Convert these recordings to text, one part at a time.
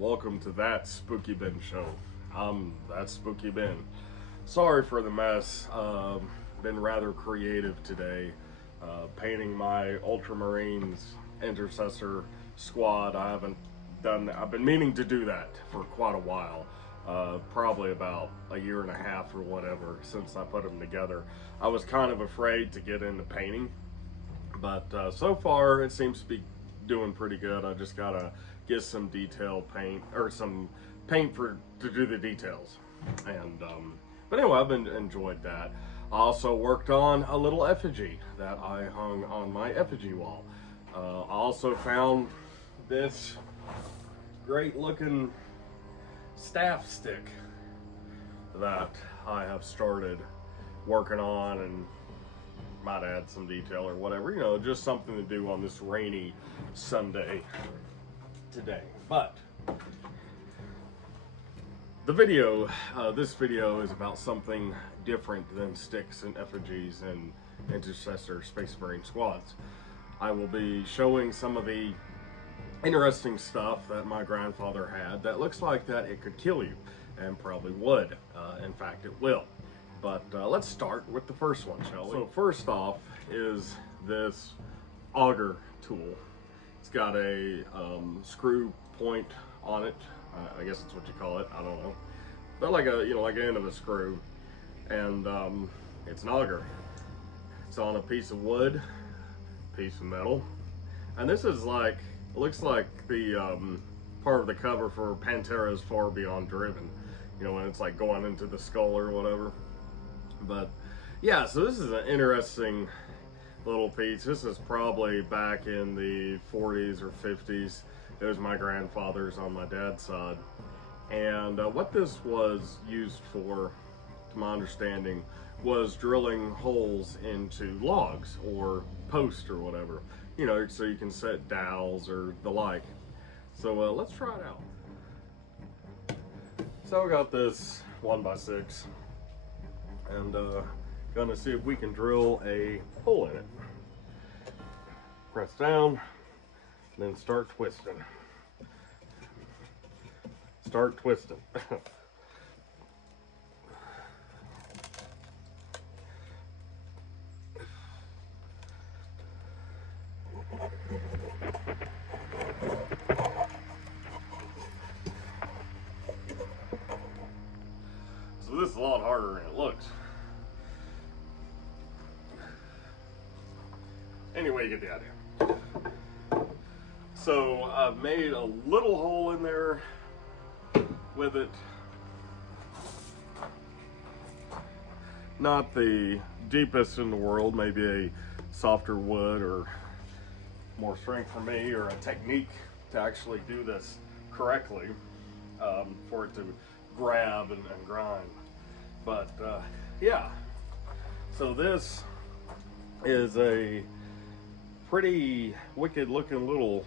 welcome to That Spooky Ben Show. That's Spooky Ben. Sorry for the mess. Been rather creative today. Painting my Ultramarines Intercessor squad. I've been meaning to do that for quite a while. Probably about a year and a half or whatever since I put them together. I was kind of afraid to get into painting, but so far it seems to be doing pretty good. I just gotta get some detail paint or some paint to do the details, and but anyway, I've enjoyed that. I also worked on a little effigy that I hung on my effigy wall. I also found this great looking staff stick that I have started working on and might add some detail or whatever, you know, just something to do on this rainy Sunday today. But the video, this video is about something different than sticks and effigies and Intercessor Space Marine squads. I will be showing some of the interesting stuff that my grandfather had that looks like that it could kill you, and probably would. In fact, it will. But let's start with the first one, shall we? So first off is this auger tool. It's got a screw point on it. I guess that's what you call it. I don't know. But like a, like an end of a screw, and it's an auger. It's on a piece of wood, piece of metal, and this is like, looks like the part of the cover for Pantera's Far Beyond Driven. You know, when it's like going into the skull or whatever. But yeah, so this is an interesting little piece. This is probably back in the 40s or 50s. It was my grandfather's on my dad's side. And what this was used for, to my understanding, was drilling holes into logs or posts or whatever. You know, so you can set dowels or the like. So let's try it out. So I got this 1x6. And gonna see if we can drill a hole in it. Press down, then start twisting. Start twisting. So this is a lot harder than it looks. Anyway, you get the idea. So I've made a little hole in there with it. Not the deepest in the world, maybe a softer wood or more strength for me, or a technique to actually do this correctly, for it to grab and grind. But yeah, so this is a pretty wicked looking little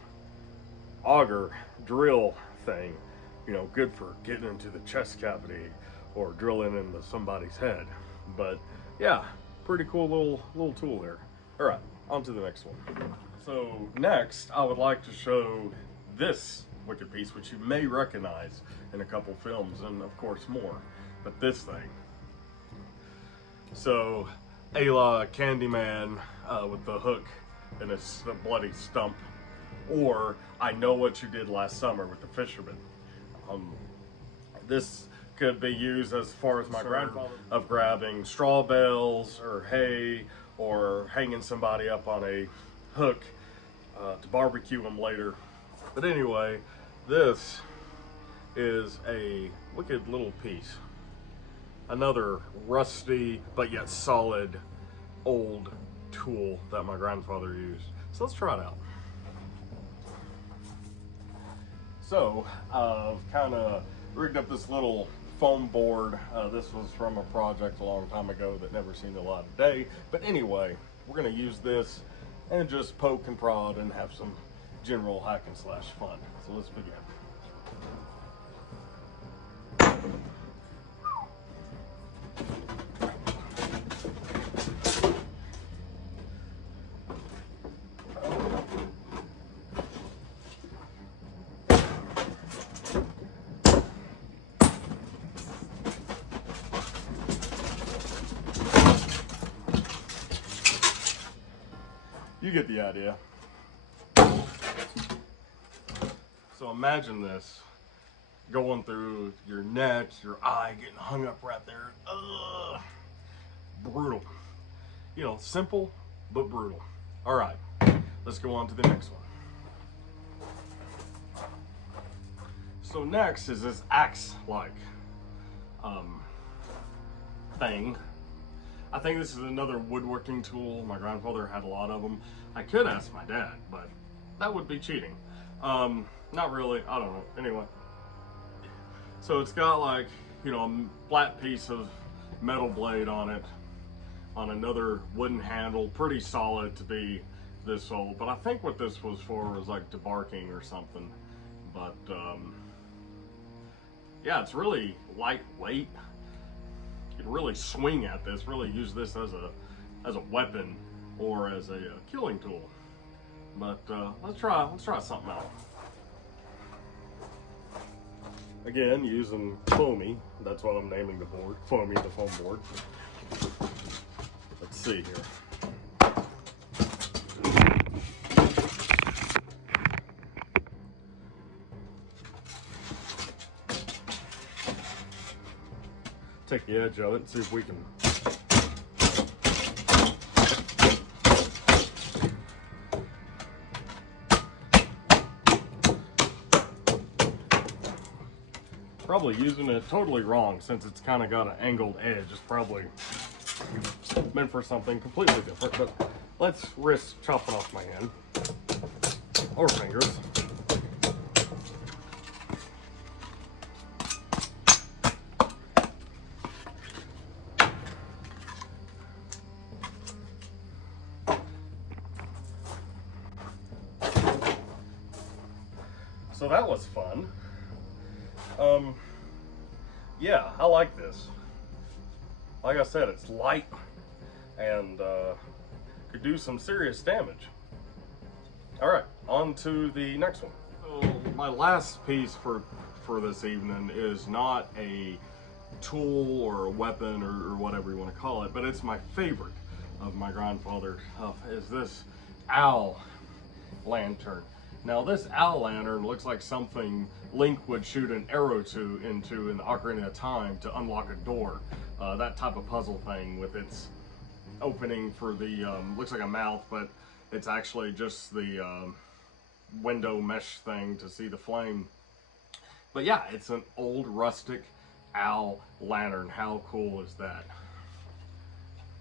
auger drill thing, you know, good for getting into the chest cavity or drilling into somebody's head. But yeah, pretty cool little tool there. All right, on to the next one. So next, I would like to show this wicked piece, which you may recognize in a couple films and of course more, but this thing. So Ayla Candyman with the hook and a bloody stump, or I Know What You Did Last Summer with the fisherman. This could be used as far as my grandfather of grabbing straw bales or hay, or hanging somebody up on a hook to barbecue them later. But anyway, this is a wicked little piece. Another rusty but yet solid old tool that my grandfather used. So let's try it out. So I've kind of rigged up this little foam board. This was from a project a long time ago that never seen the light of day. But anyway, we're going to use this and just poke and prod and have some general hack and slash fun. So let's begin. You get the idea. So imagine this going through your neck, your eye, getting hung up right there. Ugh. Brutal. You know, simple but brutal. All right, let's go on to the next one. So next is this axe-like thing. I think this is another woodworking tool. My grandfather had a lot of them. I could ask my dad, but that would be cheating. Not really, I don't know. Anyway, so it's got like, you know, a flat piece of metal blade on it, on another wooden handle, pretty solid to be this old. But I think what this was for was like debarking or something. But yeah, it's really lightweight. You can really swing at this, really use this as a weapon or as a killing tool. But let's try something out. Again, using foamy. That's what I'm naming the board. Foamy, the foam board. Let's see here. Take the edge of it and see if we can. Probably using it totally wrong since it's kind of got an angled edge. It's probably meant for something completely different, but let's risk chopping off my hand or fingers. So that was fun. Yeah, I like this. Like I said, it's light and could do some serious damage. All right, on to the next one. So my last piece for this evening is not a tool or a weapon or whatever you want to call it, but it's my favorite of my grandfather is this owl lantern. Now this owl lantern looks like something Link would shoot an arrow into in the Ocarina of Time to unlock a door. That type of puzzle thing with its opening for the, looks like a mouth, but it's actually just the window mesh thing to see the flame. But yeah, it's an old rustic owl lantern. How cool is that?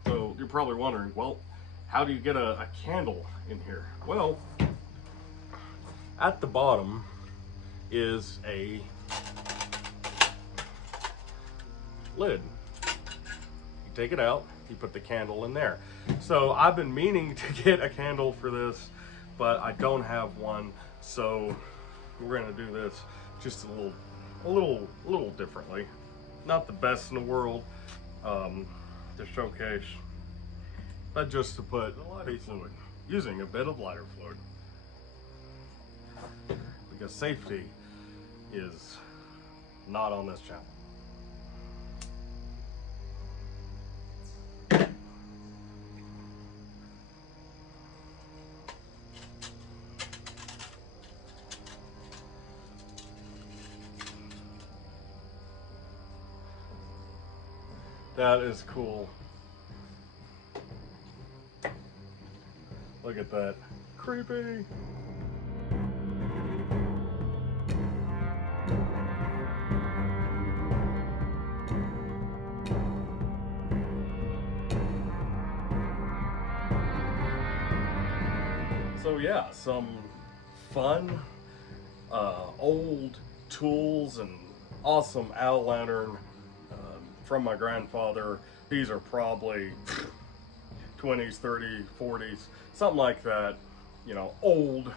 So you're probably wondering, well, how do you get a candle in here? Well, at the bottom is a lid. You take it out, you put the candle in there. So I've been meaning to get a candle for this, but I don't have one. So we're gonna do this just a little differently. Not the best in the world to showcase, but just to put a lighter fluid, using a bit of lighter fluid. Because safety is not on this channel. That is cool. Look at that. Creepy. So yeah, some fun old tools and awesome owl lantern from my grandfather. These are probably 20s, 30s, 40s, something like that. You know, old,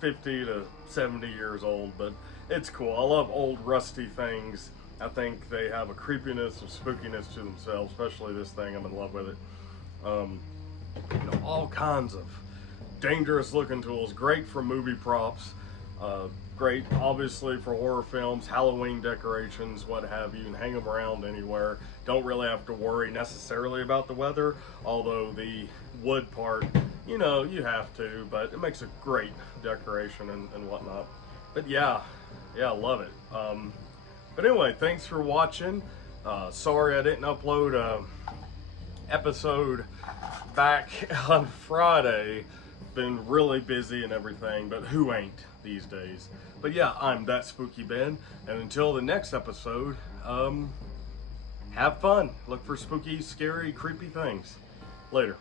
50 to 70 years old, but it's cool. I love old rusty things. I think they have a creepiness and spookiness to themselves, especially this thing. I'm in love with it. You know, all kinds of dangerous looking tools, great for movie props, great, obviously, for horror films, Halloween decorations, what have you, and hang them around anywhere. Don't really have to worry necessarily about the weather, although the wood part, you know, you have to, but it makes a great decoration and whatnot. But yeah, I love it. But anyway, thanks for watching. Sorry I didn't upload a episode back on Friday. Been really busy and everything, but who ain't these days? But yeah, I'm That Spooky Ben, and until the next episode, have fun. Look for spooky, scary, creepy things. Later.